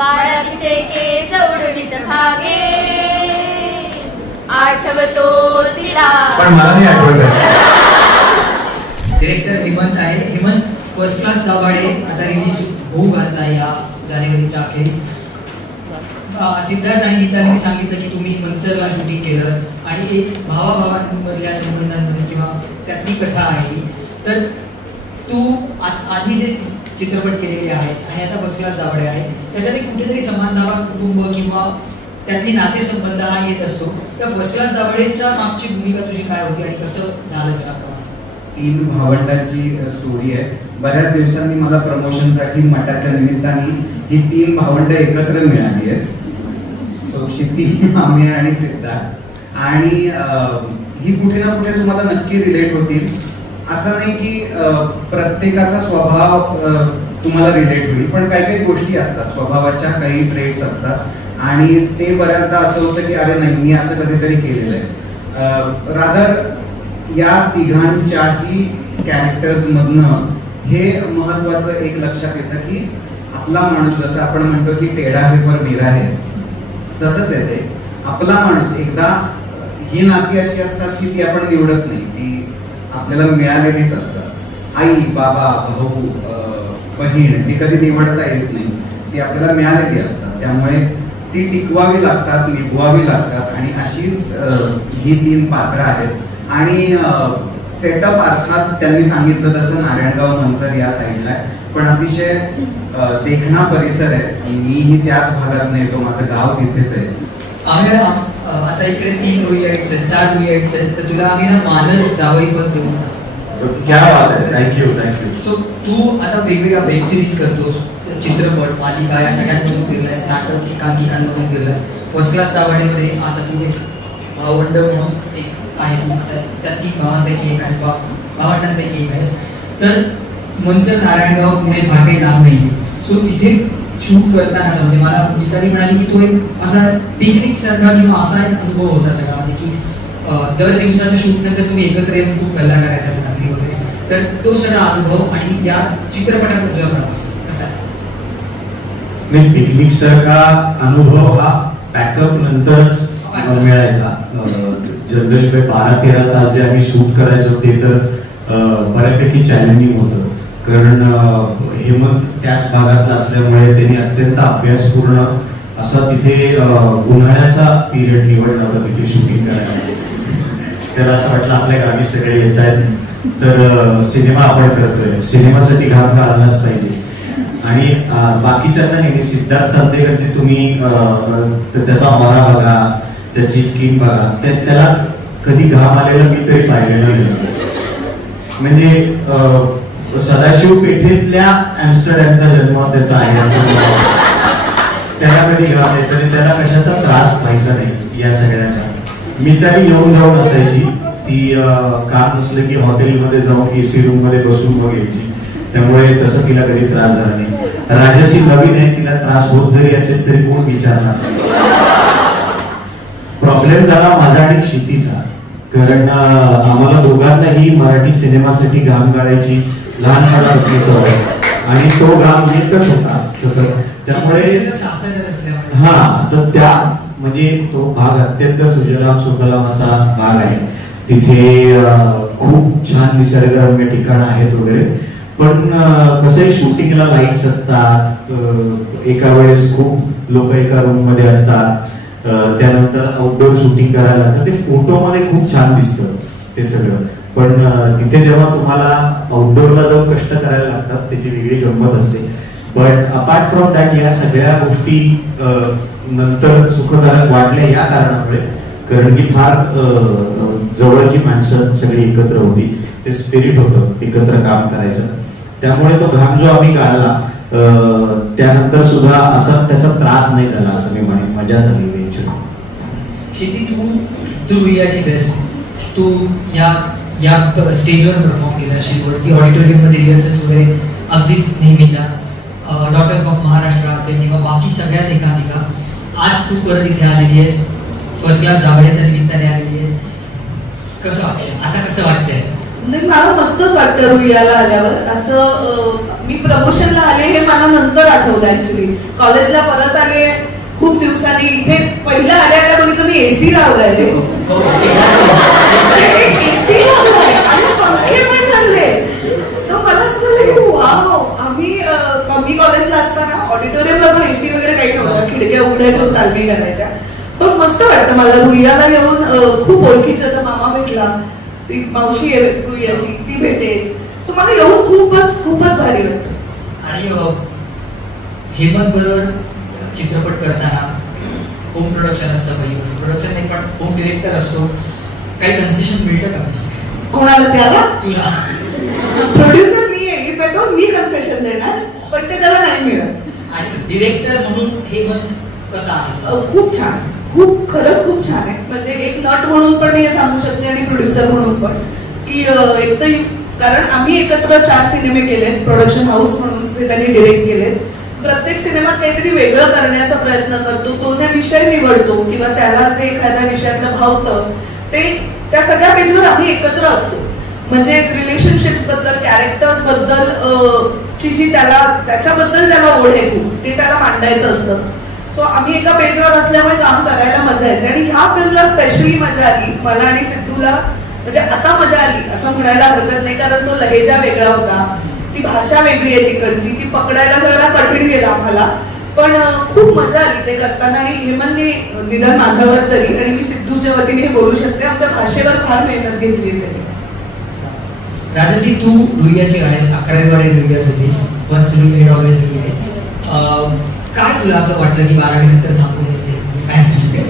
वाराचे केस उडवित भागे आठवतो तिला पण मला नाही आठवत. डिरेक्टर हेमंत आहे. हेमंत, फर्स्ट क्लास दाभाडे आता रिलीज होऊ घातला या जानेवारीच्या अखेरीस. सिद्धार्थ आणि गीताने सांगितलं की तुम्ही मंचरला शूटिंग केलं आणि एक भावाभावांमधल्या संबंधांमध्ये किंवा त्यातली कथा आहे. तर तू आधी जे चित्रपट केलेले आहेस आणि आता फर्स्ट क्लास दाभाडे आहे, त्याच्यात कुठेतरी समानधावा कुटुंब किंवा त्यातली नातेसंबंध हा येत असतो. तर फर्स्ट क्लास दाभाडेच्या मागची भूमिका तुझी काय होती आणि कसं झालं सगळा प्रवास? 3 भावंडांची स्टोरी आहे. बऱ्याच दिवसांनी मला प्रमोशनसाठी मठाच्या निमित्ताने ही 3 भावंड एकत्र मिळाली आहेत. सो क्षिती, आम्ही आणि सिद्धार्थ. आणि ही कुठे ना कुठे तुम्हाला नक्की रिलेट होतील. असं नाही की प्रत्येकाचा स्वभाव तुम्हाला रिलेट होईल, पण काही काही गोष्टी असतात, स्वभावाच्या काही ट्रेट्स असतात आणि ते बऱ्याचदा असं होतं की अरे नाही, मी असं कधीतरी केलेलं आहे. रादर या तिघांच्याही कॅरेक्टर्स मधनं हे महत्वाचं एक लक्षात येतं की आपला माणूस, जसं आपण म्हणतो की टेढ़ा है पर मेरा है, तसंच येते. आपला माणूस एकदा, ही नाती अशी असतात की ती आपण निवडत नाही, ती आपल्याला मिळालेलीच असतात. आई, बाबा, भाऊ, बहीण, ती कधी निवडता येत नाही, ती आपल्याला मिळालेली असतात. त्यामुळे ती टिकवावी लागतात, निभवावी लागतात आणि अशीच ही 3 पात्र आहेत. आणि सेटअप अर्थात त्यांनी सांगितलं तसं नारायणगाव मंचर या साईडला आहे, पण अतिशय देखणा परिसर आहे. मीही त्याच भागात नाही, तो माझं गाव तिथेच आहे. आम्ही आता इकडे 3 रोहियाइट्स आहेत, 4 रोहियाइट्स आहेत, तर तुला आम्ही ना मानद जावई पण देऊ. क्या बात आहे, थँक्यू. सो तू आता वेगवेगळ्या वेब सिरीज करतोस, चित्रपट, मालिका या सगळ्यांमधून फिरलायस, नाटक एकांकिकांमधून फिरलायस. फर्स्ट क्लास दाभाडेमध्ये आता तू एक भावंड म्हणून एक आहे, त्या 3 भावांपैकी एक आहेस, भावंडांपैकी एक आहेस. तर मंचर, नारायणगाव, पुणे फार काही लांब नाहीये. सो तिथे शूट करतानाचा म्हणजे मला गीताली म्हणाली की तो एक असा पिकनिक सारखा किंवा असा एक अनुभव होता सगळा, म्हणजे की दर दिवसाच्या शूट नंतर तुम्ही एकत्र येऊन खूप गल्ला करायचा रात्री वगैरे. तर तो सगळा अनुभव आणि या चित्रपटात तुझा प्रवास कसा आहे? नाही, पिकनिक सारखा अनुभव हा पॅकअप नंतरच मिळायचा. जनरली 12-13 तास जे आम्ही शूट करायचो ते तर बऱ्यापैकी चॅलेंजिंग होतं, कारण हेमंत त्याच भागातला असल्यामुळे त्यांनी अत्यंत अभ्यासपूर्ण असा तिथे उन्हाळ्याचा पिरियड निवडला होता तिथे शूटिंग करायला. त्याला असं वाटलं आपल्या गावी सगळे येत आहेत तर सिनेमा आपण करतोय, सिनेमासाठी घाम घालायलाच पाहिजे. आणि बाकीच्यांना नाही, सिद्धार्थ चांदेकरची तुम्ही त्याचा ऑरा बघा, त्याची स्किन बघा, त्याला कधी घाम आलेला मी तरी पाहिलेला नाही. म्हणजे सदाशिव पेठेतल्या ॲम्स्टरडॅमचा जन्म त्याचा आहे, त्याला कधी घाम यायचा नाही, त्याला कशाचा त्रास व्हायचा नाही या सगळ्याचा. मी त्याने येऊन जाऊन असायची, ती काम नसलं की हॉटेलमध्ये जाऊन AC रूम मध्ये बसून बघायची, त्यामुळे तसं तिला कधी त्रास झाला नाही. राजसी नवीन आहे, तिला त्रास होत जरी असेल तरी कोण विचारणार. प्रॉब्लेम झाला माझा आणि क्षितीचा, कारण आम्हाला दोघांनाही मराठी सिनेमासाठी घाम गाळायची लहानपणापासून सवय आणि तो घाम येतच होता सतत. त्यामुळे हा, तर त्या म्हणजे तो भाग अत्यंत सुजलाम सुफलाम असा भाग आहे. तिथे खूप छान निसर्गरम्य ठिकाणं आहेत वगैरे, पण कसं शूटिंगला लाईट्स असतात, एका वेळेस खूप लोक एका रूम मध्ये असतात, त्यानंतर आउटडोर शूटिंग करायला लागतं. ते फोटोमध्ये खूप छान दिसतं ते सगळं, पण तिथे जेव्हा तुम्हाला आउटडोरला जाऊन कष्ट करायला लागतात त्याची वेगळी गंमत असते. बट अपार्ट फ्रॉम दॅट या सगळ्या गोष्टी नंतर सुखदायक वाटल्या या कारणामुळे, कारण की फार जवळची माणसं सगळी एकत्र होती, ते स्पिरिट होतं एकत्र काम करायचं. त्यामुळे तो घाम जो आम्ही काढला त्यानंतर सुद्धा असा त्याचा त्रास नाही झाला असं मी म्हणेन, मजा झाली. क्षिती, तू रुईयाचीच आहेस, तू या स्टेजवर परफॉर्म केला, वरती ऑडिटोरियम मध्ये रिहर्सल्स वगैरे अगदीच नेहमीच्या. डॉक्टर्स ऑफ महाराष्ट्र असेल किंवा बाकी सगळ्याच एकांकिका, आज तू परत इथे आलेली आहेस, फर्स्ट क्लास दाभाडेच्या निमित्ताने आलेली आहेस. कसं वाटतंय आता, कसं वाटतंय? मला मस्तच वाटतं रुईयाला आल्यावर. असं मी प्रमोशनला आले हे मला नंतर आठवलं. ऍक्च्युली कॉलेजला परत आले खूप दिवसांनी. इथे पहिलं आल्या बघितलं मी एसी लावलाय ते एसी लावलाय आणि पंखे पण झाले. तर मला असं झालं की वाव. आम्ही कमी कॉलेजला असताना ऑडिटोरियमला पण एसी वगैरे काही नव्हतं. खिडक्या उघड्या ठेवून तालमी करायच्या. पण मस्त वाटतं मला. रुईयाला येऊन खूप ओळखीचं तर मामा भेटला. ती मावशी आहे रुईयाची ती भेटेल. सो मला येऊन खूपच खूपच भारी वाटतं. आणि हेमंत बरोबर चित्रपट करताना होम प्रोडक्शन असतं, प्रोडक्शन नाही पण होम डिरेक्टर असतो. काही कन्सेशन मिळतं का कोणाला? त्याला तुला प्रोड्युसर मी आहे. If at all me concession देणार पण ते त्याला नाही मिळत. आणि डिरेक्टर म्हणून हेमंत कसा आहे? खूप छान. खूप खरंच खूप छान आहे. म्हणजे एक नट म्हणून पण मी सांगू शकते आणि प्रोड्युसर म्हणून पण की एक तर कारण आम्ही एकत्र 4 सिनेमे केलेत प्रोडक्शन हाऊस म्हणून जे त्यांनी डिरेक्ट केलेत. प्रत्येक सिनेमात काहीतरी वेगळं करण्याचा प्रयत्न करतो. तो जे विषय निवडतो किंवा त्याला जे एखाद्या विषयातलं भावतं ते त्या सगळ्या पेजवर आम्ही एकत्र असतो. म्हणजे रिलेशनशिप्स बद्दल कॅरेक्टर्स बद्दल ची जी त्याच्याबद्दल त्याला ओढ आहे खूप ते त्याला मांडायचं असतं. सो आम्ही एका पेजवर असल्यामुळे काम करायला मजा येते. आणि ह्या फिल्मला स्पेशली मजा आली मला आणि सिद्धूला. म्हणजे आता मजा आली असं म्हणायला हरकत नाही कारण तो लहेजा वेगळा होता. ती भाषा वेगळी आहे तिकडची. ती पकडायला जरा कठीण गेला आम्हाला. पण खूप मजा आली ते करताना. आणि हेमंतने निदान माझ्यावर तरी आणि मी सिद्धूच्या वतीने हे बोलू शकते आमच्या भाषेवर फार मेहनत घेतली त्यांनी. राजश्री तू रुईयाची आहेस. 11वी वारी रुईयात होतीस. वन्स रुई हेड ऑलवेज रुई हेड. काय तुला असं वाटलं की 12वी नंतर थांबू नये? काय सांगितलं?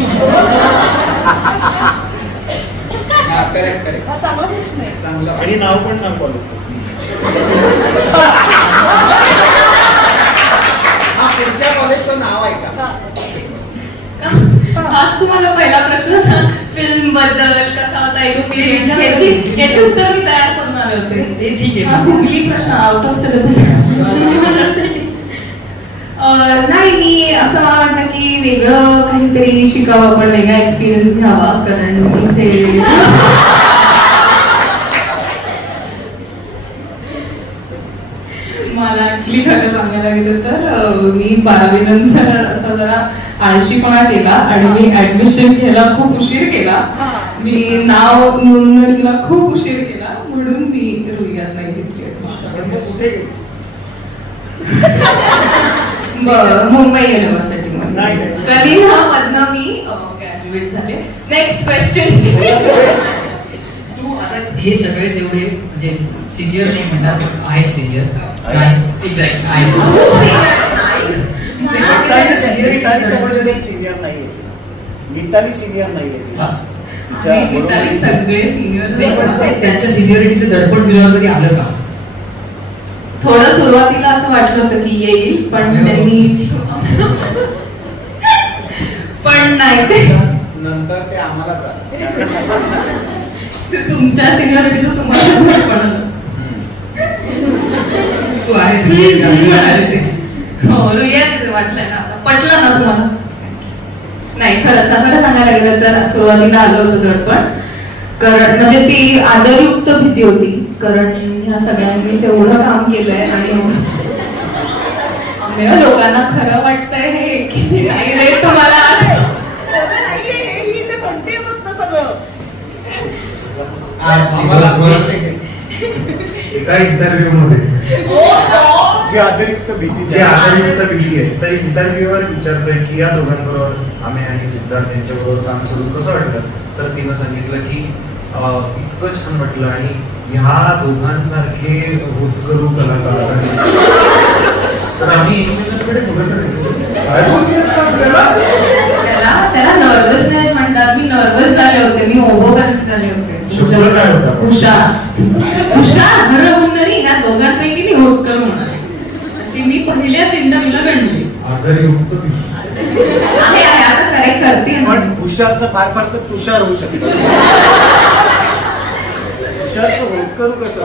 चांगला प्रश्न आहे. चांगलं. आणि नाव पण सांग कॉलेजचं. पुढच्या कॉलेजचं नाव आहे का? आज तुम्हाला पहिला प्रश्न फिल्म बद्दल कसा होता एक्सपिरियन्स याचे उत्तर मी तयार करून आले होते. ते ठीक आहे. गुगली प्रश्न आउट ऑफ सिलेबस. नाही मी असं मला वाटतं की वेगळं काहीतरी शिकावं आपण वेगळा एक्सपिरियन्स घ्यावा कारण मी ते मला ऍक्च्युली खरं सांगायला गेलं तर मी 12वी नंतर असा जरा आळशीपणा केला आणि मी ऍडमिशन घ्यायला खूप उशीर केला. मी नाव नोंदणीला खूप उशीर केला म्हणून मी रुईयात नाही घेतली. मुंबई युनिव्हर्सिटी मध्ये कलिंगा मधनं मी ग्रॅज्युएट झाले. Next question. तू आता हे सगळेच एवढे म्हणजे सिनियर नाही म्हणणार पण आहेत सिनियर. एक्झॅक्ट आहेत. सिनियर नाहीये. मिताली सिनियर नाहीये. सगळे सिनियर. त्यांच्या सिनियरिटीचं दडपण तुझ्यावर कधी आलं का? थोडं सुरुवातीला असं वाटलं होतं की येईल पण त्यांनी पण नाही ते नंतर ते आम्हालाच तुमच्या सिनियरिटीचं तुम्हाला दडपण. तू आहेस रुईयाच वाटलं ना आता पटलं ना तुम्हाला? नाही खरंच सांगायला गेलं तर सुरुवातीला आलं होतं दडपण कारण म्हणजे ती आदरयुक्त भीती होती कारण ह्या सगळ्यांनीच एवढं काम केलंय आणि लोकांना खरं वाटतंय हे की नाही रे तुम्हाला एका इंटरव्ह्यू मध्ये जी आदरयुक्त भीती आहे तर इंटरव्ह्यूवर विचारतोय की या दोघांबरोबर आम्ही आणि सिद्धार्थ यांच्याबरोबर काम करून कसं वाटलं तर तिनं सांगितलं की इतकं छान वाटलं आणि ह्या दोघांसारखे होतकरू कलाकार तर आम्ही एकमेकांकडे त्याला नर्वसनेस म्हणतात. मी नर्वस झाले होते. मी ओव्हरवेल्म झाले होते. हुशार हरहुन्नरी या दोघांपैकी मी होतकर होणार अशी मी पहिल्याच इंटरव्ह्यूला गणली. आदरयुक्त आहे आता करेक्ट करते पण हुशारचं फार फार तर तुषार होऊ शकतो. तुषारचं होतकरू कसं?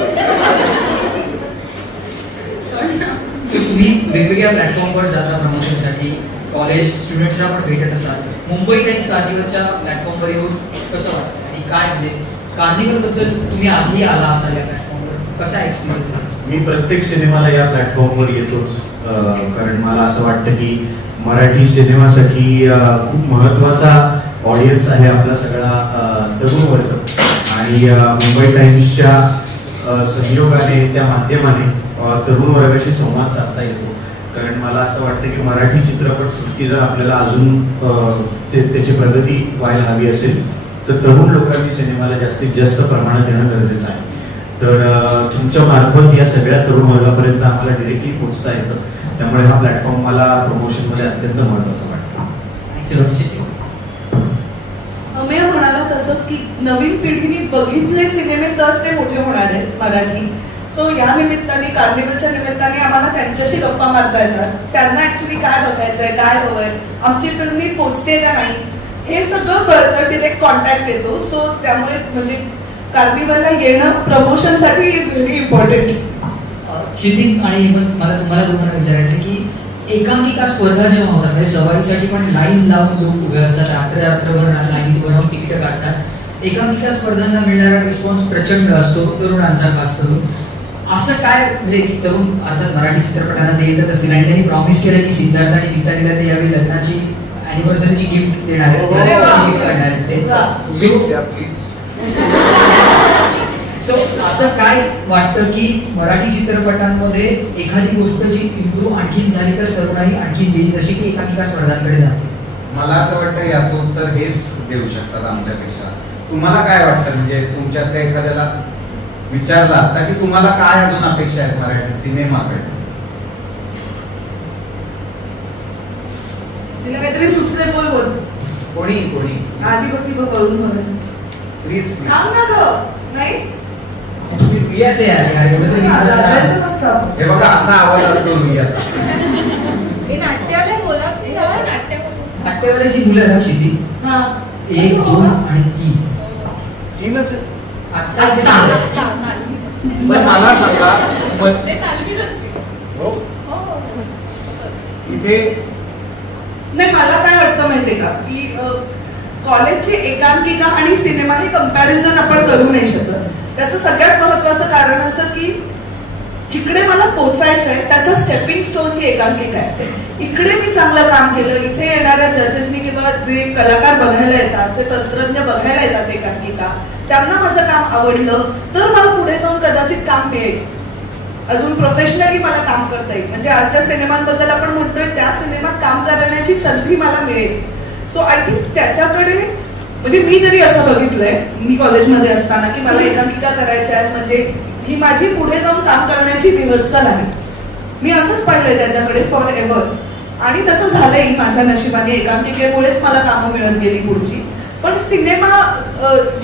तुम्ही वेगवेगळ्या प्लॅटफॉर्मवर जाता प्रमोशनसाठी. कॉलेज स्टुडंट्सला पण भेटत असाल. मुंबई टाइम्स कार्निवलच्या प्लॅटफॉर्मवर येऊन कसं वाटतं आणि काय म्हणजे कार्निवल बद्दल तुम्ही आधी आला असाल या प्लॅटफॉर्मवर कसा एक्सपिरियन्स आहे? मी प्रत्येक सिनेमाला या प्लॅटफॉर्मवर येतोच, कारण मला असं वाटतं की मराठी सिनेमासाठी खूप महत्त्वाचा ऑडियन्स आहे आपला सगळा तरुण वर्ग, आणि मुंबई टाइम्सच्या सहयोगाने त्या माध्यमाने तरुण वर्गाशी संवाद साधता येतो. कारण मला असं वाटतं की मराठी चित्रपटसृष्टी जर आपल्याला अजून त्याची प्रगती व्हायला हवी असेल तर तरुण लोकांनी सिनेमाला जास्तीत जास्त प्रमाणात देणं गरजेचं आहे. तर तुमच्या मार्फत या सगळ्या तरुण वर्गापर्यंत आम्हाला डिरेक्टली पोहोचता येतं, त्यामुळे हा प्लॅटफॉर्म मला प्रमोशनमध्ये अत्यंत महत्त्वाचा वाटतो. अमेय म्हणाला तसं की नवीन पिढीने बघितले सिनेमे तर ते मोठे होणार आहेत मराठी. सो या निमित्ताने, कार्निवलच्या निमित्ताने आम्हाला त्यांच्याशी गप्पा मारता येतात. त्यांना ऍक्च्युली काय बघायचंय, काय हवंय, आमची फिल्म पोचते का नाही हे सगळं कळतं, डिरेक्ट कॉन्टॅक्ट येतो. सो त्यामुळे म्हणजे कार्निवलला येणं प्रमोशनसाठी इज व्हेरी इम्पॉर्टंट. क्षितिज आणि हेमंत, मला तुम्हाला दोघांना विचारायचं की एकांकिका स्पर्धा जेव्हा होतात म्हणजे सवाईसाठी पण लाईन लावून लोक उभे असतात, रात्रभर लाईनीत राहून तिकीट काढतात. एकांकिका स्पर्धांना मिळणारा रिस्पॉन्स प्रचंड असतो, तरुणांचा खास करून. असं काय म्हणजे तरुण अर्थात मराठी चित्रपटांना ते येतच असतील आणि त्यांनी प्रॉमिस केलं की सिद्धार्थ आणि मितालीला ते यावेळी लग्नाची अॅनिव्हर्सरीची गिफ्ट देणार आहेत, सो असं काय वाटतं की मराठी चित्रपटांमध्ये एखादी गोष्ट जी इम्प्रूव्ह आणखीन झाली तर तरुणाई आणखीन येईल, जशी की एकांकिका स्पर्धांकडे जाते? मला असं वाटतं याचं उत्तर हेच देऊ शकतात आमच्यापेक्षा. तुम्हाला काय वाटतं, म्हणजे तुमच्यातल्या एखाद्याला विचारला आता की तुम्हाला काय अजून अपेक्षा आहेत मराठी सिनेमाकडे? तिला काहीतरी सुचले, बोल बोल. कोणी कोणी आजी बघी बघून म्हणून प्लीज सांग ना ग. नाही तुम्ही रुयाचे यार एवढं तरी हे बघा असा आवाज असतो रुयाचा. नाट्यालय बोला. नाट्यवाल्याची मुलं ना क्षिती 1, 2 आणि 3 तीनच आता मला सांगा इथे नाही, मला काय वाटतं माहितीये का की कॉलेजची एकांकिका आणि सिनेमा हे कंपॅरिझन आपण करू नाही शकत. त्याचं सगळ्यात महत्वाचं कारण असं की जिकडे मला पोचायचंय त्याचा स्टेपिंग स्टोन ही एकांकिका आहे. इकडे मी चांगलं काम केलं, इथे येणाऱ्या जजेसनी किंवा जे कलाकार बघायला येतात, जे तंत्रज्ञ बघायला येतात एकांकिका, त्यांना माझं काम आवडलं तर मला पुढे जाऊन कदाचित काम मिळेल, अजून प्रोफेशनली मला काम करता येईल. म्हणजे आजच्या सिनेमांबद्दल आपण म्हणतोय त्या सिनेमात काम करण्याची संधी मला मिळेल. सो आय थिंक त्याच्याकडे म्हणजे मी जरी असं बघितलंय मी कॉलेजमध्ये असताना की मला एकांकिका करायच्या आहेत, म्हणजे ही माझी पुढे जाऊन काम करण्याची रिहर्सल आहे. मी असंच पाहिलंय त्याच्याकडे फॉर एव्हर, आणि तसं झालंय माझ्या नशिबाने. एकांकिकेमुळेच मला कामं मिळत गेली पुढची. पण सिनेमा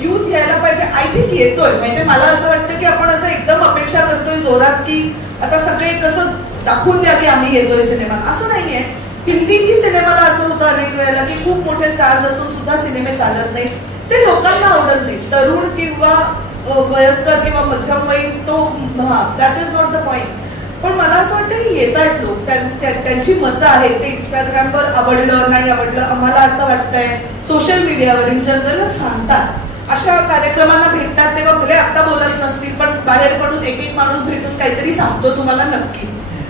यूथ यायला पाहिजे, आय थिंक येतोय. म्हणजे मला असं वाटतं की आपण असं एकदम अपेक्षा करतोय जोरात की आता सगळे कसं दाखवून द्या की आम्ही येतोय सिनेमाला, असं नाहीये. हिंदी सिनेमाला असं होतं अनेक वेळेला की खूप मोठे स्टार्स असून सुद्धा सिनेमे चालत नाहीत, ते लोकांना आवडत नाही. तरुण किंवा वयस्कर किंवा मध्यमवयीन तो that is not the point. पण मला असं वाटतं की येत आहेत लोक, त्यांची मतं आहेत, ते इंस्टाग्रामवर आवडलं नाही आवडलं आम्हाला असं वाटतंय, सोशल मीडियावर इन जनरलच सांगतात. अशा कार्यक्रमांना भेटतात तेव्हा भले आता बोलत नसतील पण बाहेर पडून एक एक माणूस भेटून काहीतरी सांगतो तुम्हाला नक्की.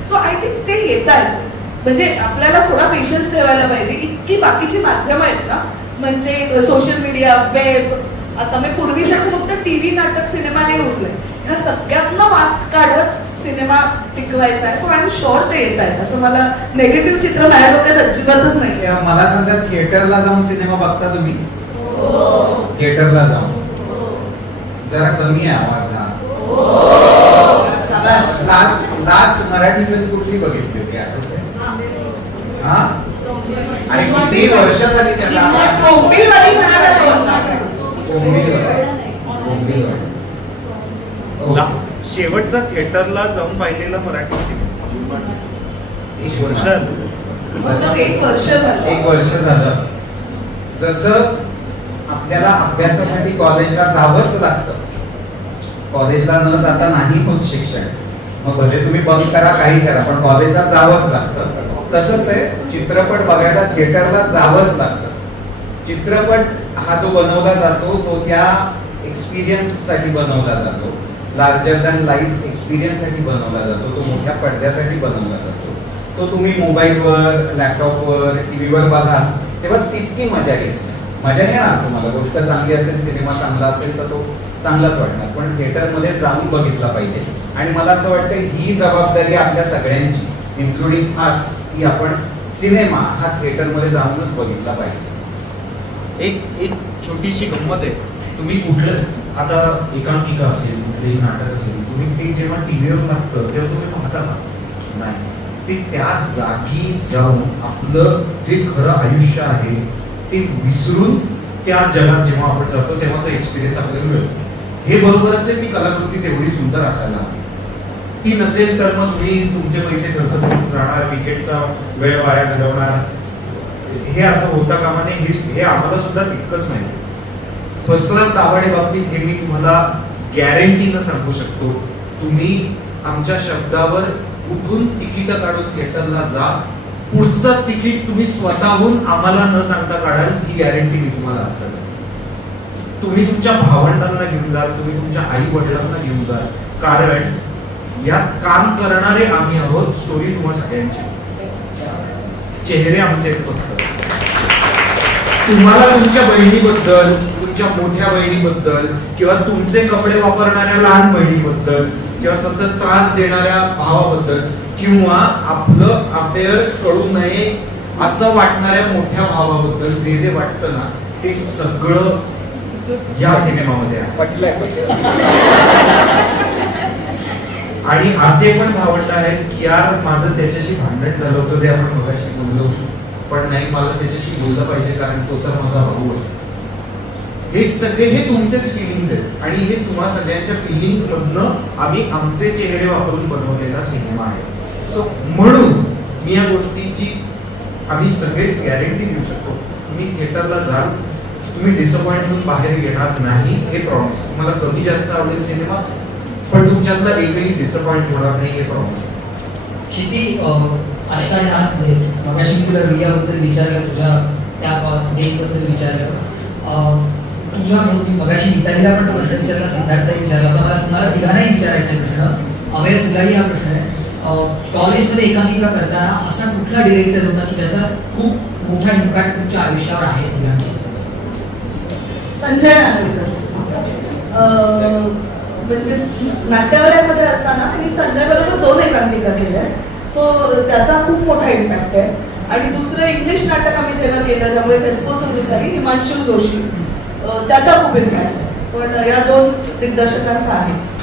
सो आय थिंक ते येत आहेत. म्हणजे आपल्याला थोडा पेशन्स ठेवायला पाहिजे. इतकी बाकीची माध्यमं आहेत ना, म्हणजे सोशल मीडिया, वेब, आता मी पूर्वीसारखं फक्त टीव्ही नाटक सिनेमा नाही उरलंय, ह्या सगळ्यातनं वाद काढत सिनेमा टिकवायचा आहे. पण आय एम शुअर ते येत आहेत. असं मला नेगेटिव्ह चित्र माझ्या डोक्यात अजिबातच नाही. मला सांगा, थिएटरला जाऊन सिनेमा बघता तुम्ही? थिएटरला जाऊन जरा कमी आहे आवाज हा. लास्ट मराठी फिल्म कुठली बघितली होती आठवते? हा, आणि किती वर्ष झाली त्याला? शेवटचा थिएटरला जाऊन पाहिलेला मराठी सिनेमा 1 वर्ष झालं. 1 वर्ष झालं. जसं आपल्याला अभ्यासासाठी कॉलेजला जावंच लागतं, कॉलेजला न जाता नाही होत शिक्षण, मग भले तुम्ही बंक करा काही करा पण कॉलेजला जावंच लागतं. तसंच आहे, चित्रपट बघायला थिएटरला जावंच लागतं. चित्रपट हा जो बनवला जातो तो त्या एक्सपिरियन्स साठी बनवला जातो. लार्जर दॅन लाईफ एक्सपिरियन्ससाठी बनवला जातो, तो मोठ्या पडद्यासाठी बनवला जातो. तो तुम्ही मोबाईलवर, लॅपटॉपवर, टीव्हीवर बघाल तेव्हा तितकी मजा येते. मजा येणार तुम्हाला, गोष्ट चांगली असेल, सिनेमा चांगला असेल तर तो चांगलाच वाटणार, पण थिएटरमध्ये जाऊन बघितला पाहिजे. आणि मला असं वाटतं ही जबाबदारी आपल्या सगळ्यांची, इन्क्लुडिंग अस, की आपण सिनेमा हा थिएटरमध्ये जाऊनच बघितला पाहिजे. एक छोटीशी गंमत आहे. तुम्ही कुठलं आता एकांकिका असेल, कुठलंही नाटक असेल, तुम्ही ते जेव्हा टीव्हीवर लागतं तेव्हा तुम्ही पाहता का? नाही. ते त्या जागी जाऊन आपलं जे खरं आयुष्य आहे ते विसरून त्या जगात जेव्हा आपण जातो तेव्हा तो एक्सपिरियन्स आपल्याला मिळतो. हे बरोबरच आहे, ती कलाकृती तेवढी सुंदर असायला हवी. ती नसेल तर मग तुम्ही तुमचे पैसे खर्च करून जाणार, विकेटचा वेळ वाया घालवणार, हे असं होता कामा नये. हे आम्हाला सुद्धा तितकंच माहिती. फर्स्ट क्लास दाभाडे बाबतीत हे मी तुम्हाला गॅरंटीनं सांगू शकतो. तुम्ही आमच्या शब्दावर उठून तिकीट काढून थिएटरला जा. पुढचं तिकीट तुम्ही स्वतःहून आम्हाला न सांगता काढाल, ही गॅरंटी मी तुम्हाला आता देतो. तुम्ही तुमच्या भावंडांना घेऊन जाल, तुम्ही तुमच्या आई वडिलांना घेऊन जाल, कारण यात काम करणारे आम्ही आहोत. स्टोरी तुम्हा सगळ्यांची, चेहरे आमचे आहेत फक्त. तुम्हाला तुमच्या बहिणीबद्दल, तुमच्या मोठ्या बहिणीबद्दल, किंवा तुमचे कपडे वापरणाऱ्या लहान बहिणीबद्दल, किंवा सतत त्रास देणाऱ्या भावाबद्दल, किंवा आपलं अफेअर कळू नये असं वाटणाऱ्या मोठ्या भावाबद्दल जे जे वाटतं ना, ते सगळं या सिनेमामध्ये आहे. आणि असे पण भावंड आहेत की यार माझं त्याच्याशी भांडण झालं होतं, जे आपण मगाशी बोललो, पण नाही मला त्याच्याशी बोललं पाहिजे कारण तो तर माझा भाऊ आहे. हे सगळे हे तुमचेच फिलिंग्स आहेत आणि हे तुम्हा सगळ्यांच्या फिलिंग्स मधनं आम्ही आमचे चेहरे वापरून बनवलेला सिनेमा आहे. सो म्हणून मी या गोष्टीची आम्ही सगळेच गॅरंटी देऊ शकतो. तुम्ही थिएटरला जाल, तुम्ही डिसअपॉइंट होऊन बाहेर येणार नाही, हे प्रॉमिस. तुम्हाला कमी जास्त आवडेल सिनेमा, पण तुमच्यातला एकही डिसअपॉइंट होणार नाही, हे प्रॉमिस. किती आता ह्या मगाशी तुला रियाबद्दल विचारलं, तुझ्या त्या डेजबद्दल विचारलं, तुझ्या मगाशी मितालीला पण तो प्रश्न विचारला, सिद्धार्थला विचारला होता, मला तुम्हाला तिघांनाही विचारायचा आहे प्रश्न. अमेर तुलाही हा प्रश्न आहे. कॉलेजमध्ये एकांकिका करताना असा कुठला डिरेक्टर होता की त्याचा खूप मोठा इम्पॅक्ट तुमच्या आयुष्यावर आहे तिघांचा? संजय नागवेकर. म्हणजे नाट्यवाड्यामध्ये असताना मी संजय बरोबर 2 एकांकिका केल्या, सो त्याचा खूप मोठा इम्पॅक्ट आहे. आणि दुसरं इंग्लिश नाटक आम्ही जेव्हा केलं, ज्यामुळे फेस्को सुरू झाली, हिमांशू जोशी, त्याचा खूप इम्पॅक्ट आहे. पण या 2 दिग्दर्शकांचा आहेच.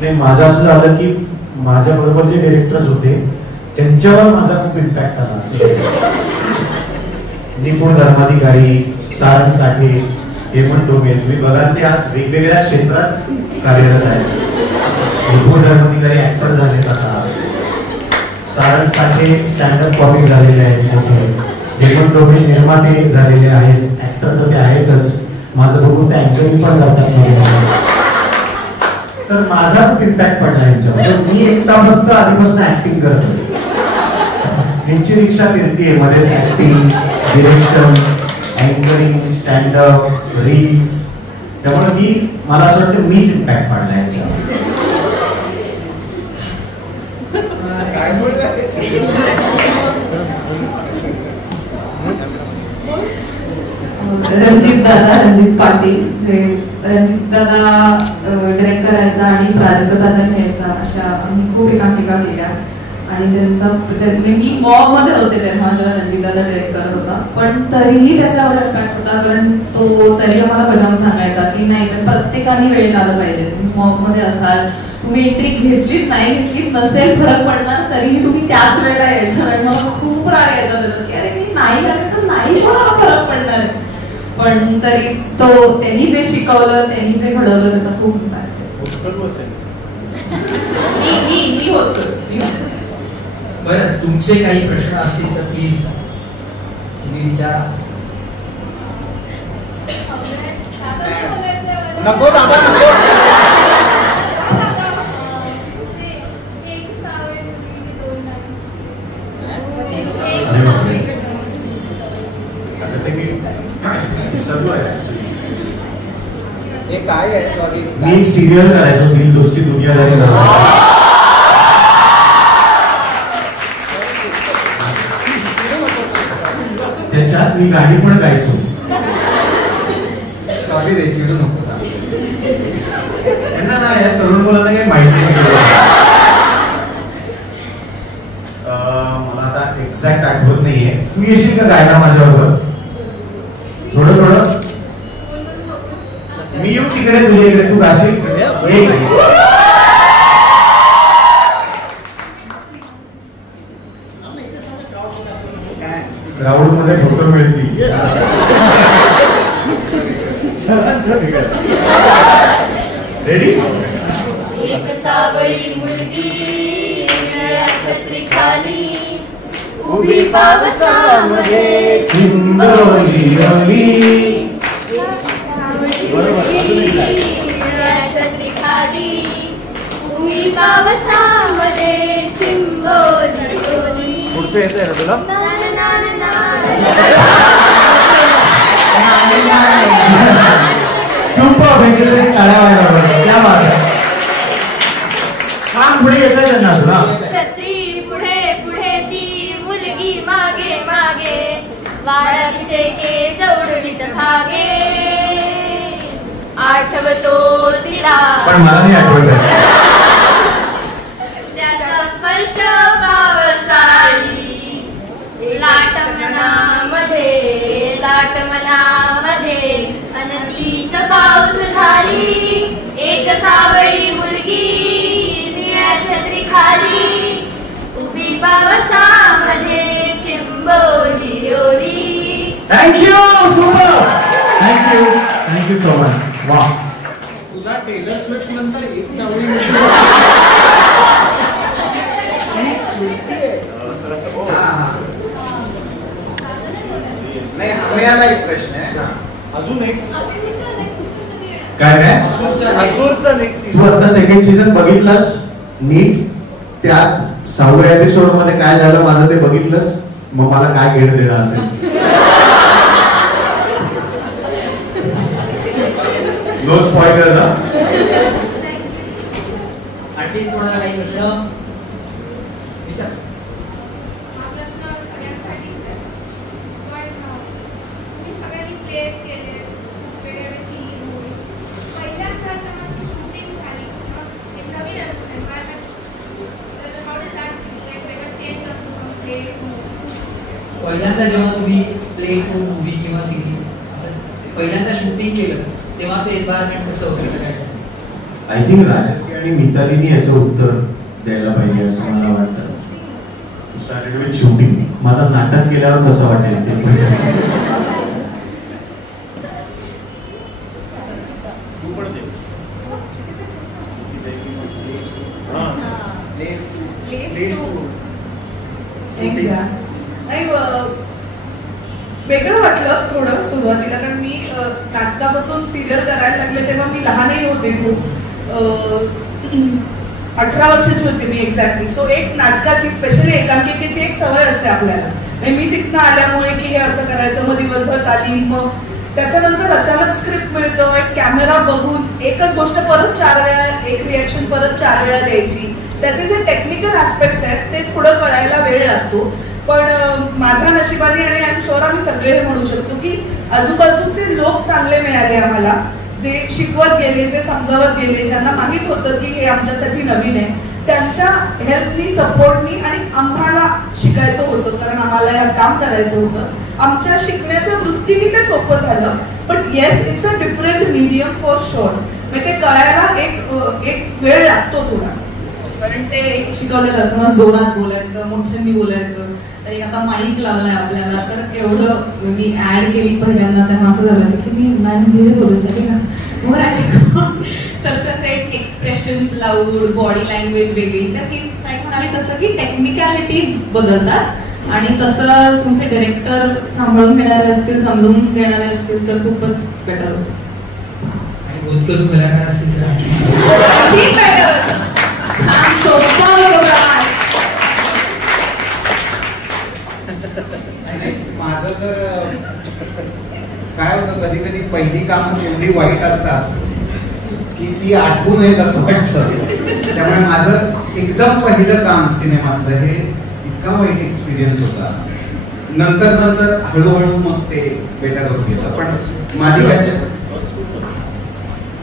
नाही, माझं असं झालं की माझ्या बरोबर जे डिरेक्टर्स होते त्यांच्यावर माझा खूप इम्पॅक्ट आला. असं निपुण धर्माधिकारी, सारंग साठे, हे पण दोघे तुम्ही बघाल ते आज वेगवेगळ्या क्षेत्रात कार्यरत आहेत. निपुण धर्माधिकारी ऍक्टर झालेत, आता सारंग साठे स्टँडअप कॉमिक झालेले आहेत मोठे, हे पण दोघे निर्माते झालेले आहेत. ऍक्टर तर ते आहेतच, माझं बघून ते अँकरिंग पण करतात. तर माझा खूप इम्पॅक्ट पडला यांच्यावर. मी एकटा फक्त आधीपासून ऍक्टिंग करत होते, यांची रिक्षा फिरतीये मध्येच, acting, direction, anchoring, standup, reels. त्यामुळे मला असं वाटतं मीच इम्पॅक्ट पडला यांच्यावर. रणजित पाटील, जे रणजित दादा डिरेक्ट करायचा आणि प्राजक्त दादा घ्यायचा, अशा आम्ही खूप एकांकिका केल्या. आणि त्यांचा मी मॉब मध्ये होते तेव्हा जेव्हा रणजित दादा डिरेक्ट करत होता, पण तरीही त्याचा एवढा इम्पॅक्ट होता, कारण तो तरी आम्हाला बजावून सांगायचा की नाही प्रत्येकाने वेळेत आलं पाहिजे. तुम्ही मॉब मध्ये असाल, तुम्ही एंट्री घेतलीच नाही घेतलीच नसेल फरक पडणार, तरीही तुम्ही त्याच वेळेला यायचं. आणि मला खूप राग यायचा त्याचा की अरे मी नाही आले तर नाही मला फरक पडणार आहे. पण तरी त्यांनी जे शिकवलं, त्यांनी जे घडवलं, त्याचा खूप इम्पॅक्ट आहे. मी होतो. बरं, तुमचे काही प्रश्न असतील तर प्लीज तुम्ही विचारा. नको दादा, नको. एक सिरियल करायचो, दिल दोस्ती दुनियादारी करायचो. त्याच्यात मी गाणी पण गायचो. सॉरी रे, चिडू नको सांग. त्यांना ना या तरुण मुलांना काही माहिती नाही. मला आता एक्झॅक्ट आठवत नाहीये. तू येशील का गायला माझ्याबरोबर? थोडं थोडं मी येऊ तिकडे, तुझ्या इकडे, तू गाशील? क्राऊड मध्ये फोटो मिळतील. रेडी? एक सावळी मुलगी निळ्या छत्री खाली उभी पावसामध्ये चिंबोली ओली. निळ्या छत्री खाली उभी पावसामध्ये चिंबोली ओली. पुढचं येतंय ना तुला? सुपर भेटले काळ्या वाया. क्या बात आहे. काम पुढे येतंय त्यांना तुला. छत्री पुढे पुढे ती मुलगी मागे मागे वारा तिचे केस उडवीत भागे. आठवतो तिला पण मला नाही आठवत. त्याचा स्पर्श पावसाळी लाटमनामध्ये अनतीच पाऊस झाली. एक सावळी मुलगी निळ्या छत्री खाली उभी पावसामध्ये चिंबोली ओली. Thank you. Super. Thank you so much. वा. तुला टेलर स्विफ्ट नंतर एक सावळी नाही, आम्हाला एक प्रश्न आहे. अजून एक काय अजूनचा नेक्स्ट तू आता सेकंड सीझन बघितलंस नीट? त्यात 6व्या एपिसोड मध्ये काय झालं माझं ते बघितलंस? मग मला काय घेणं देणं असेल? नो स्पॉइलर ना. आणखी कोणाला काही प्रश्न विचार? पहिल्यांदा जेव्हा तुम्ही प्ले टू मूवी किंवा सिरीज असं पहिल्यांदा शूटिंग केलं तेव्हा ते एन्व्हायरमेंट कसं होतं सगळ्याचं? आय थिंक राजश्री आणि मितालीनी याचं उत्तर द्यायला पाहिजे असं मला वाटतं. Started with shooting. माझा नाटक केल्यावर कसं वाटेल ते. वेगळं वाटलं थोडं सुरुवातीला, कारण मी नाटकापासून सिरियल करायला लागले तेव्हा मी लहानही होते खूप. 18 वर्षाची होते मी एक्झॅक्टली. सो एक नाटकाची स्पेशली एकांकिकेची एक सवय असते आपल्याला. मी तिथनं आल्यामुळे की हे असं करायचं, मग दिवसभर तालीम, मग त्याच्यानंतर अचानक स्क्रिप्ट मिळतं, एक कॅमेरा बघून एकच गोष्ट परत 4 वेळा, एक रिॲक्शन परत 4 वेळा द्यायची. त्याचे जे टेक्निकल ऍस्पेक्ट्स आहेत ते थोडं कळायला वेळ लागतो. पण माझ्या नशिबाने आणि आय एम शुअर आम्ही सगळे म्हणू शकतो की आजूबाजूचे लोक चांगले मिळाले आम्हाला, जे शिकवत गेले, जे समजावत गेले, ज्यांना माहित होतं की हे आमच्यासाठी नवीन आहे, त्यांच्या हेल्पनी, सपोर्टनी आणि आम्हाला शिकायचं होतं कारण आम्हाला हे काम करायचं होतं. आमच्या शिकण्याच्या वृत्तीने ते सोपं झालं. But yes, it's a different medium for sure. म्हणजे ते कळायला एक वेळ लागतो थोडा. कारण ते शिकवलेलं असतं ना, जोरात बोलायचं, मोठ्यांनी बोलायचं. तर आता माईक लावलाय आपल्याला, तर एवढं मी ऍड केली पहिल्यांदा तेव्हा असं झालं की मी मॅडम धीरे बोलायचे का तर कसं एक एक्सप्रेशन्स लावून बॉडी लँग्वेज वेगळी. तर ती काय म्हणाली तसं की टेक्निकॅलिटीज बदलतात आणि तसं तुमचे डिरेक्टर सांभाळून घेणारे असतील, समजून घेणारे असतील तर खूपच बेटर होतं. आणि होतकरू कलाकार असतील छान सोपं. माझं तर काय होतं, कधी कधी पहिली कामं एवढी वाईट असतात की ती आठवू नयेत असं वाटतं. त्यामुळे माझं एकदम पहिलं काम सिनेमातलं हे इतका वाईट एक्सपिरियन्स होता. नंतर हळूहळू मग ते बेटर होत गेलं. पण मालिकाच्या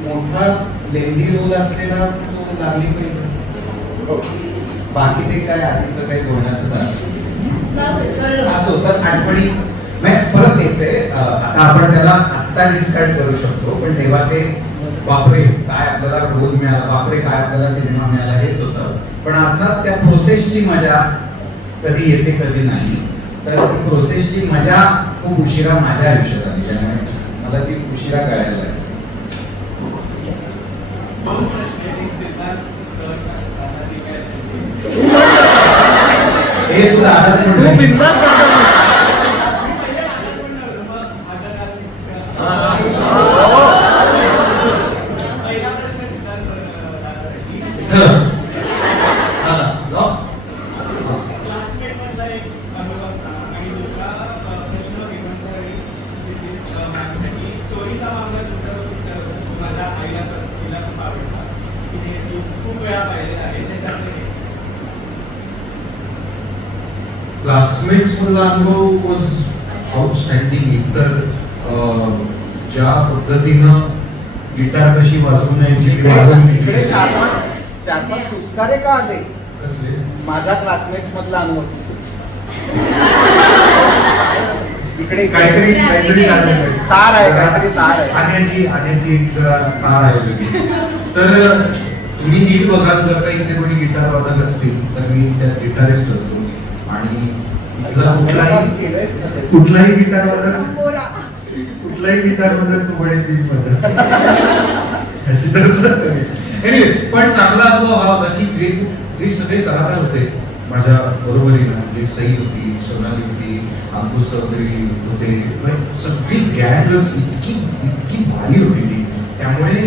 मोठा लेंदी रोल असलेला तो लागली पाहिजे. बाकी ते काय आधीचं काही बोलण्यातच असं होतं. आठवणी परत तेच आहे. आता आपण त्याला आत्ता डिस्कार्ड करू शकतो, पण तेव्हा ते बापरे काय आपल्याला रोल मिळाला, बापरे काय आपल्याला सिनेमा मिळाला हेच होतं. पण अर्थात त्या प्रोसेसची मजा कधी येते कधी नाही. तर ती प्रोसेसची मजा खूप उशिरा माझ्या आयुष्यात आली, त्यामुळे मला ती उशिरा कळायला लागली. हे तू दादाच क्लासमेट्स मधला अनुभव वॉज आउटस्टँडिंग. एकतर ज्या पद्धतीनं गिटार कशी वाजवून यायची चार पाच सुस्कारे का आले कसले माझा क्लासमेट्स मधला अनुभव. इकडे काहीतरी तार आहे, काहीतरी तार आहे. आण्याची एक जरा तार आहे. तर तुम्ही नीट बघाल, जर का इथे कोणी गिटार वादक असतील तर मी त्यात गिटारिस्ट असतो. आणि इथला कुठलाही गिटार वादक तो बडे ती मजा. पण चांगला अनुभव हा होता की जे सगळे कलाकार होते माझ्या बरोबरीनं, म्हणजे सई होती, सोनाली होती, अंकुश चौधरी होते, सगळी गँगच इतकी भारी होती ती. त्यामुळे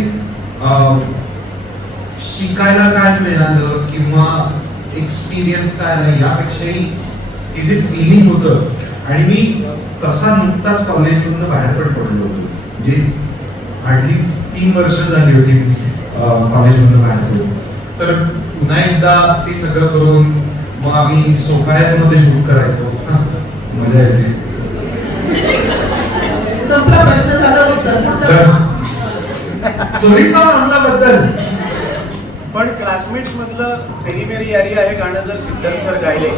शिकायला काय मिळालं किंवा एक्सपिरियन्स काय आला यापेक्षाही ती जे फिलिंग होतं. आणि मी तसा नुकताच कॉलेजमधून बाहेर पण पडलो होतो. म्हणजे हार्डली 3 वर्ष झाली होती मी कॉलेजमधून बाहेर पडलो. तर पुन्हा एकदा ते सगळं करून मग आम्ही सोफायस मध्ये शूट करायचो. मजा यायची. संपला प्रश्न झाला उत्तर. चोरीचा मामलाबद्दल पण क्लासमेट्स मधलं तेरी मेरी यारी आहे गाणं जर सिद्धार्थ सर गायले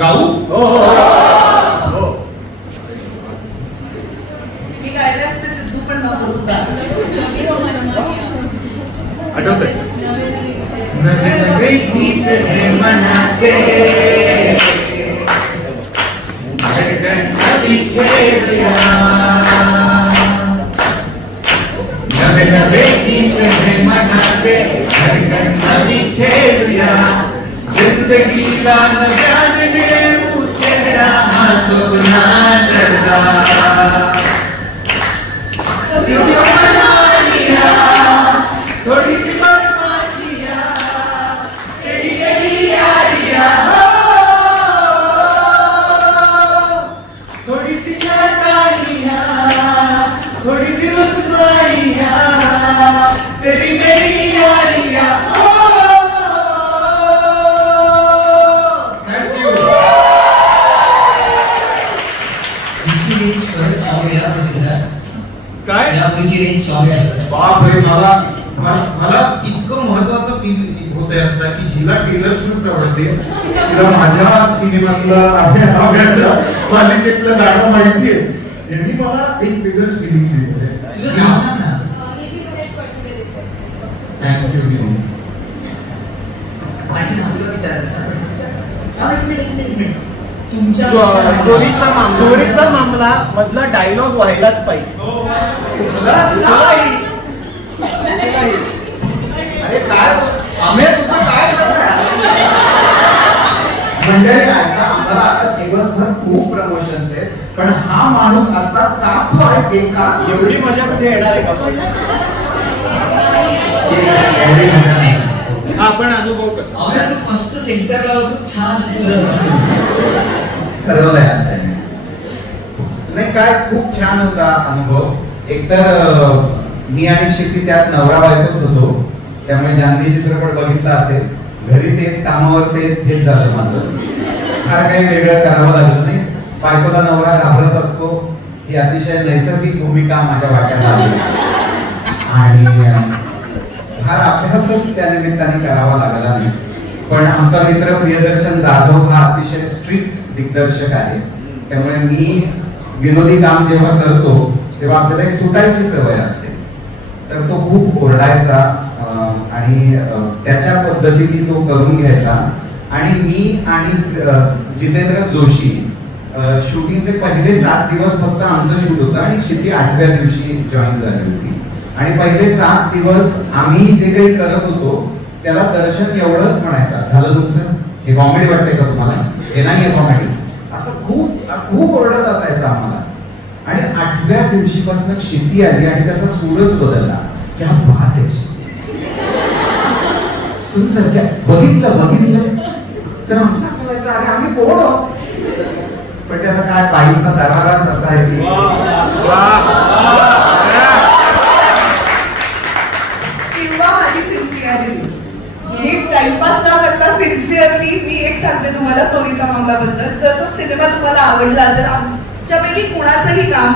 गाऊ. हो मी गायले असते सिद्धू पण नव्हतं तुला. आठवतंय नवे नवे गीत हे मनाचे नवे नवे गीत है मनाचे धडकन नवी छेडूया. जिंदगीला नव्याने मिळवू चेहरा हा सोनारला. थोडीशी बदमाशिया तेरी मेरी यारिया, थोडीशी शैतानिया थोडीशी रुसवाइया तेरी मेरी यारिया. Thank you. तुमची रेंज करत सॉन्ग यार सिद्धार्थ काय या मुलीची रेंज सॉन्ग आहे. बापरे, मला इतकं महत्वाचं फील होतंय आता की जिला टेलर स्विफ्ट आवडते तिला माझ्या सिनेमातलं आव्याच्या मालिकेतलं गाणं माहितीये. यांनी मला एक वेगळंच फिलिंग दिलं. तुझं नाव सांग ना. थँक्यू दिदी. आणखी आपल्याला विचारायचं एक मिनिट तुमच्या चोरीचा मामला मधला डायलॉग व्हायलाच पाहिजे. अरे काय आम्ही तुझं काय करणार मंडळी. आम्हाला आता दिवसभर खूप प्रमोशन्स आहेत, पण हा माणूस आता का तो आहे का एवढी मजा कुठे येणार आहे का? हा पण अनुभव कसा? अगं तू मस्त सेंटरला बसून छान तुझं ठरवलंय असं नाही काय खूप छान होता अनुभव. एकतर मी आणि शिती त्यात नवरा बायकोच होतो, त्यामुळे जानवी चित्रपट बघितला असेल. घरी तेच, कामावर तेच, हेच झालं माझं. फार काही वेगळं करावं लागलं नाही. बायकोला नवरा घाबरत असतो ही अतिशय नैसर्गिक भूमिका माझ्या वाट्याला आली आणि फार अभ्यासच त्या निमित्ताने करावा लागला नाही. पण आमचा मित्र प्रियदर्शन जाधव हा अतिशय स्ट्रिक्ट दिग्दर्शक आहे, त्यामुळे मी विनोदी काम जेव्हा करतो तेव्हा आपल्याला एक सुटायची सवय असते. तर तो खूप ओरडायचा आणि त्याच्या पद्धतीने तो करून घ्यायचा. आणि मी आणि जितेंद्र जोशी शूटिंगचे पहिले 7 दिवस फक्त आमचं शूट होतं आणि क्षिती 8व्या दिवशी जॉईन झाली होती. आणि पहिले 7 दिवस आम्ही जे काही करत होतो त्याला दर्शन एवढंच म्हणायचा, झालं तुमचं, हे कॉमेडी वाटतंय का तुम्हाला, हे नाही कॉमेडी, असं खूप खूप ओरडत असायचं आम्हाला. आणि 8व्या दिवशीपासून क्षिती आली आणि त्याचा सूरच बदलला. क्या बात आहे, सुंदर, क्या बघितलं तर आमचं असं व्हायचं, अरे आम्ही कोण आहोत. पण त्याला काय बाईचा दराराच असा आहे की किंवा माझी सिन्सिअरिटी. मी टाइमपास न करता सिन्सिअरली मी एक सांगते तुम्हाला चोरीचा मामलाबद्दल. जर तो सिनेमा तुम्हाला आवडला असेल, आमच्यापैकी कुणाचंही काम,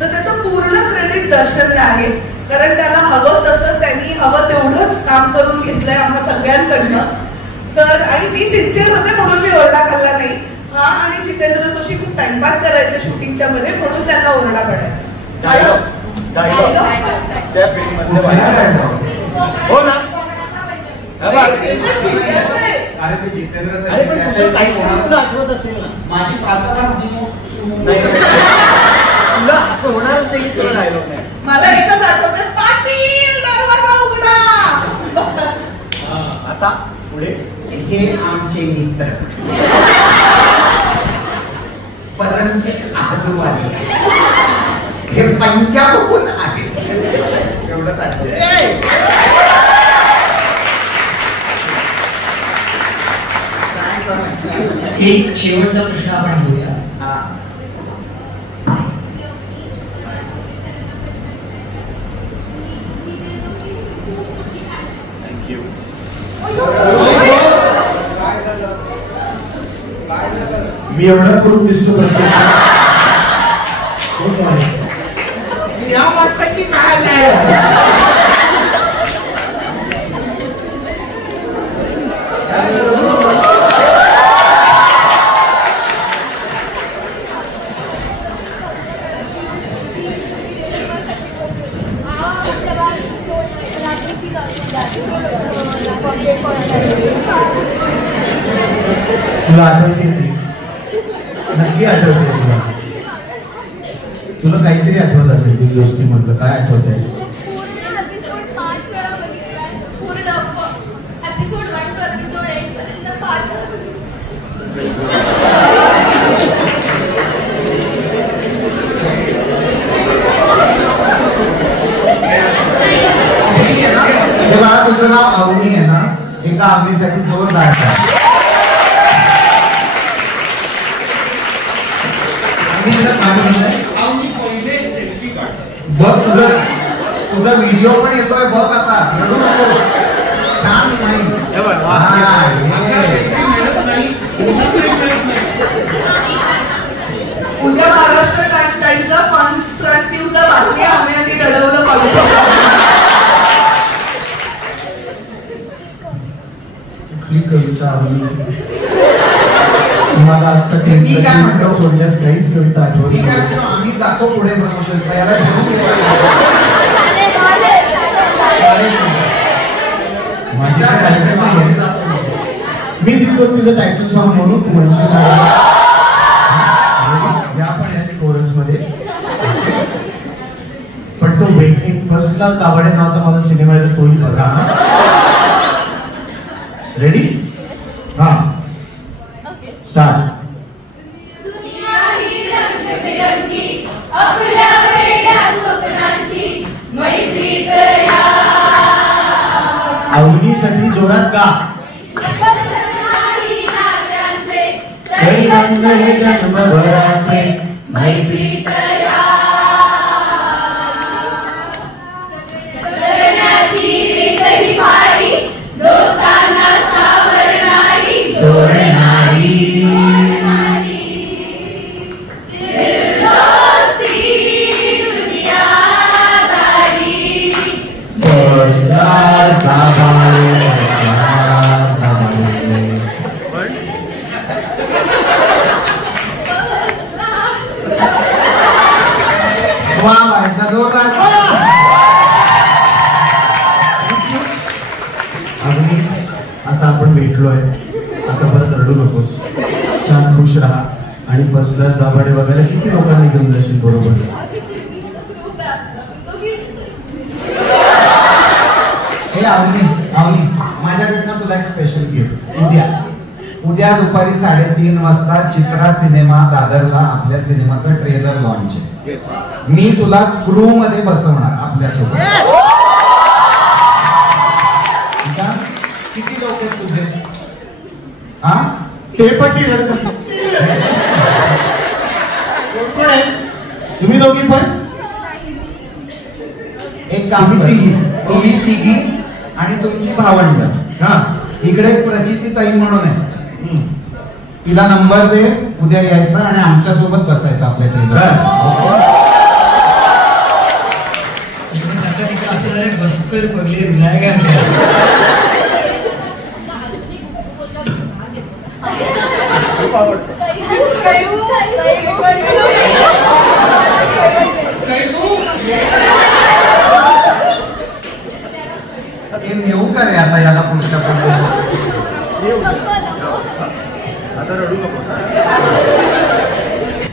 तर त्याचं पूर्ण क्रेडिट दर्शनला आहे. कारण त्याला हवं तसं त्यांनी हवं तेवढंच काम करून घेतलंय आम्हा सगळ्यांकडनं. तर आणि मी सिन्सिअर होते म्हणून मी ओरडा खाल्ला नाही. हा, आणि जितेंद्र जोशी खूप टाइमपास करायचे शूटिंगच्या मध्ये म्हणून त्यांना ओरडा पडायचा. हो ना. अरे ते जितेंद्रचं आठवत असेल ना माझी पात्र तुला असं होणारच नाही. तुला डायलॉग नाही. मला एकच आठवतंय, पाटील दरवाजा उघडा. आता पुढे. हे आमचे मित्र परमजित आदुवाली, हे पंजाबहून आहे. एवढंच आठवतंय. एक शेवटचा प्रश्न आपण घेऊया. थँक्यू. मी एवढा करून दिसतो प्रत्येक. या माणसाची काय नाही. तुला आठवते नक्की आठवते तुला. तुला काहीतरी आठवत असेल ती दोस्ती मधलं, काय आठवत आहे? तुझं नाव अवनी आहे ना, एका अवनीसाठी जोरदार बघ. तुझा व्हिडिओ पण येतोय बघ. आता रडू नकोस, छान स्माईल. उद्या महाराष्ट्र टाइम्सचा फ्रंट न्यूजला बातमी आम्ही रडवलं कॉलेज. कुठली कविता आवडली तुम्हाला? आता टेन्शन सोडल्यास काहीच कविता आठवत नाही. आम्ही जातो पुढे प्रमोशन्सला. याला मी दिलो तुझं टायटल सॉन्ग म्हणून तू म्हणशील या पण आहे कोरस मध्ये. पण तो वेटिंग फर्स्ट क्लास दाभाडे नावाचा माझा सिनेमा आहे, तोही बघा. रेडी? हा, स्टार्ट. दुनिया ही रंगबिरंगी आपल्या वेड्या स्वप्नांची मैत्री तया. अवनीसाठी जोरात गा. काही रंग हे जन्मभराचे मैत्री करा चरणाची रेतही भारी दोस्तांना सावरणारी सोडणारी आता आपण भेटलोय, आता परत रडू नकोस, छान खुश राहा आणि फर्स्ट क्लास दाभाडे वगैरे किती लोकांनी घेऊन जाशील बरोबर. हे आवनी माझ्याकडनं तुला एक स्पेशल गिफ्ट. उद्या दुपारी 3:30 वाजता चित्रा सिनेमा दादरला आपल्या सिनेमाचा ट्रेलर लॉन्च आहे. मी तुला क्रू मध्ये बसवणार आपल्यासोबत. किती लोक आहेत तुझे? हा ते पण ती रडत तुम्ही दोघी पण एक काम तुम्ही तिघी आणि तुमची भावंड. हा इकडे प्रचिती ताई म्हणून आहे, तिला नंबर दे, उद्या यायचा आणि आमच्या सोबत बसायचं आपल्या ट्रेनर. असं झालं बसकर पगले विनायक येऊ का रे आता याला पुढच्या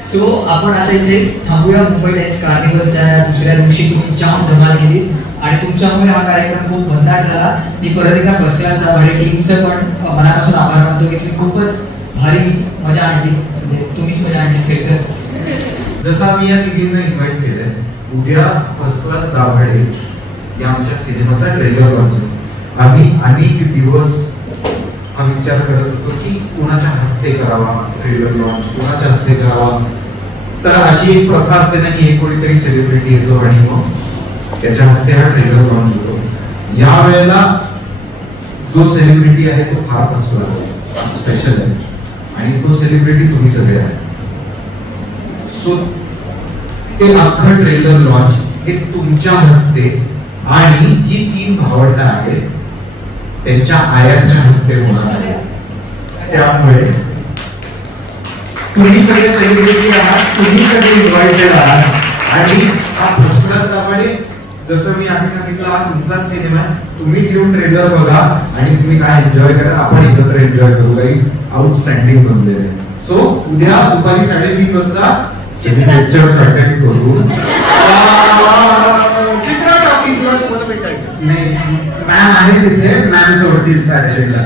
सो आपण आता इथे थांबूया. मुंबई टाइम्स कार्निवलच्या दुसऱ्या दिवशी तुम्ही जाम धमाल केली आणि तुमच्यामुळे हा कार्यक्रम खूप भन्नाट झाला. मी परत एकदा फर्स्ट क्लास दाभाडे टीमचं पण मनापासून आभार मानतो की तुम्ही खूपच भारी मजा आणली, म्हणजे तुम्हीच मजा आणली खरं तर. जसं आम्ही या तिघींना इन्व्हाइट केलंय, उद्या फर्स्ट क्लास दाभाडे या आमच्या सिनेमाचा ट्रेलर लॉन्च आहे. आम्ही अनेक दिवस हा विचार करत होतो की कुणाच्या हस्ते करावा ट्रेलर लॉन्च, कुणाच्या हस्ते करावा. तर अशी एक प्रथा असते ना की एक कोणीतरी सेलिब्रिटी येतो आणि मग त्याच्या हस्ते हा ट्रेलर लॉन्च होतो. या वेळेला जो सेलिब्रिटी आहे तो फार फर्स्ट क्लास आहे, स्पेशल आहे आणि तो सेलिब्रिटी तुम्ही सगळे आहे. सो ते अख्खं ट्रेलर लॉन्च हे तुमच्या हस्ते आणि जी 3 भावंड आहेत त्यांच्या आयांच्या हस्ते होणार आहे. त्यामुळे तुम्ही सगळे सेलिब्रिटी आहात, तुम्ही सगळे इन्व्हाइटेड आहात आणि हा फर्स्ट क्लास दाभाडे जसं मी आधी सांगितलं हा तुमचाच सिनेमा आहे. तुम्हीच येऊन ट्रेलर बघा आणि तुम्ही काय एन्जॉय करा, आपण एकत्र एन्जॉय करू. गाईज आउटस्टँडिंग बनलेले. सो उद्या दुपारी 3:30 वाजता लेक्चर्स अटेंड करू. चित्रा टॉकीजला तुम्हाला भेटायचं नाही, मॅम आहे तिथे, मॅम सोडतील 3:30 ला.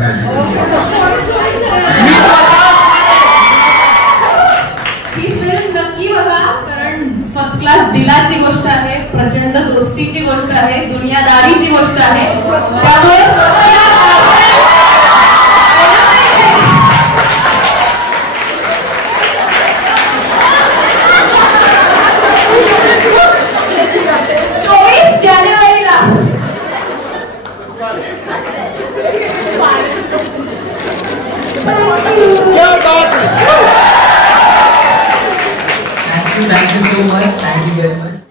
ही फिल्म नक्की बघा, कारण फर्स्ट क्लास दिलाची गोष्ट आहे, प्रचंड दोस्तीची गोष्ट आहे, दुनियादारीची गोष्ट आहे. त्यामुळे Thank you so much. Thank you very much.